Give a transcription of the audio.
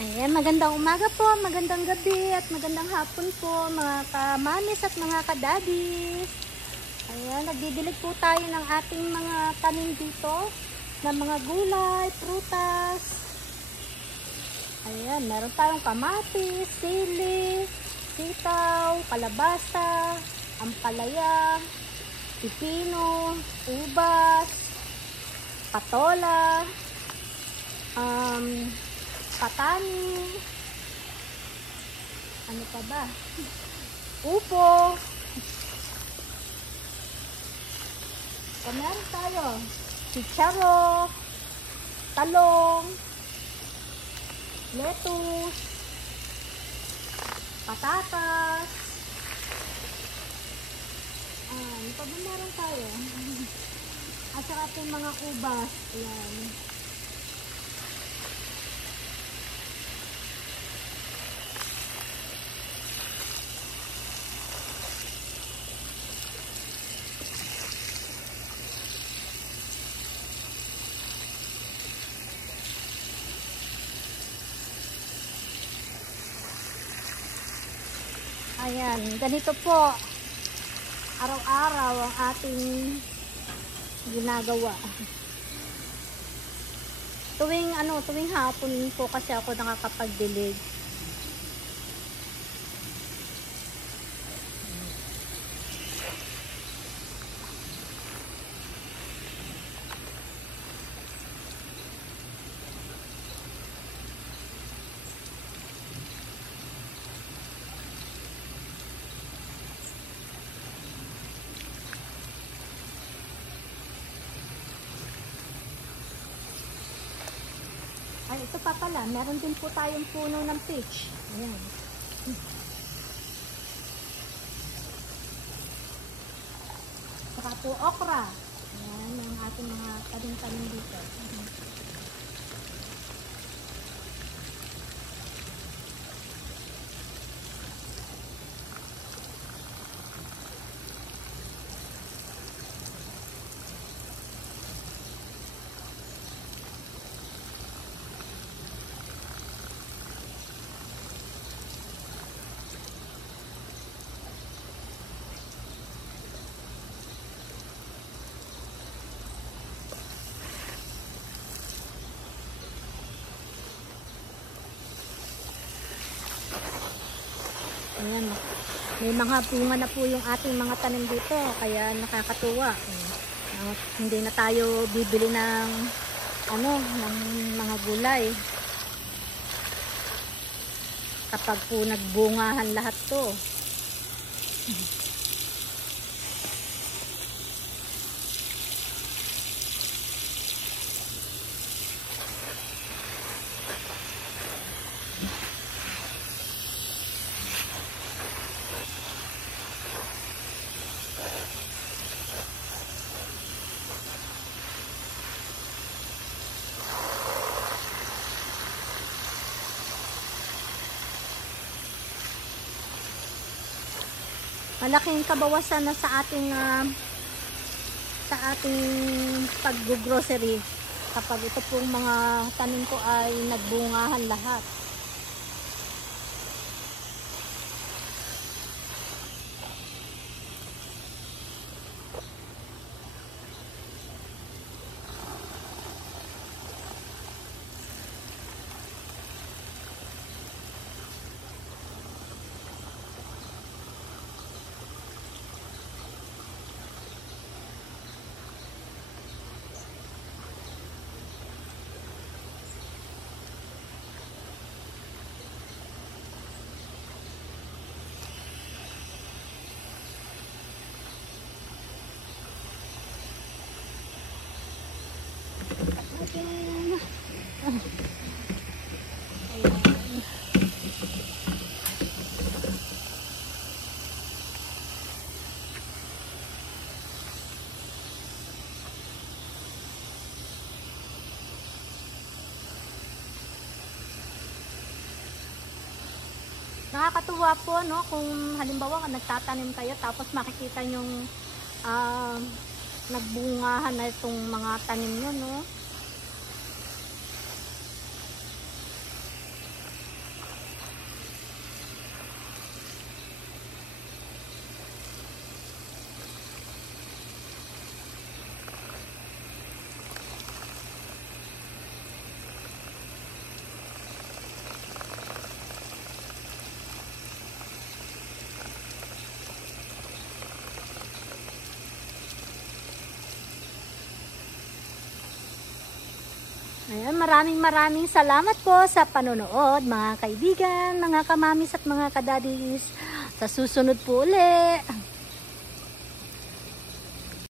Ayan, magandang umaga po, magandang gabi at magandang hapon po mga kamamis at mga kadadis. Ayan, nagdidilig po tayo ng ating mga tanim dito ng mga gulay, prutas. Ayan, meron tayong kamatis, sili, sitaw, kalabasa, ampalaya, pipino, ubas, patola, patani, ano pa ba? Upo. So, meron tayo chicharo, talong, lettuce, patatas. Ano pa ba meron tayo? At saka itong mga ubas. Ayan. Ayan, ganito po araw-araw ang ating ginagawa. Tuwing hapon po kasi ako nakakapagdilig. Ay, ito pa pala. Meron din po tayong puno ng peach. Ayan. Saka po okra. Ayan, ang ating mga tanim-tanim dito. Ayan, may mga bunga na po yung ating mga tanim dito, kaya nakakatuwa. Hindi na tayo bibili ng ng mga gulay. Kapag po nagbungahan lahat to. Malaking kabawasan na sa ating pag-grocery kapag ito pong mga tanim ko ay nagbungahan lahat. Nakakatuwa po, no, kung halimbawa nagtatanim kayo tapos makikita yung nagbungahan na itong mga tanim nyo, no. maraming salamat po sa panonood, mga kaibigan, mga kamamis at mga kadadis. Sa susunod po uli.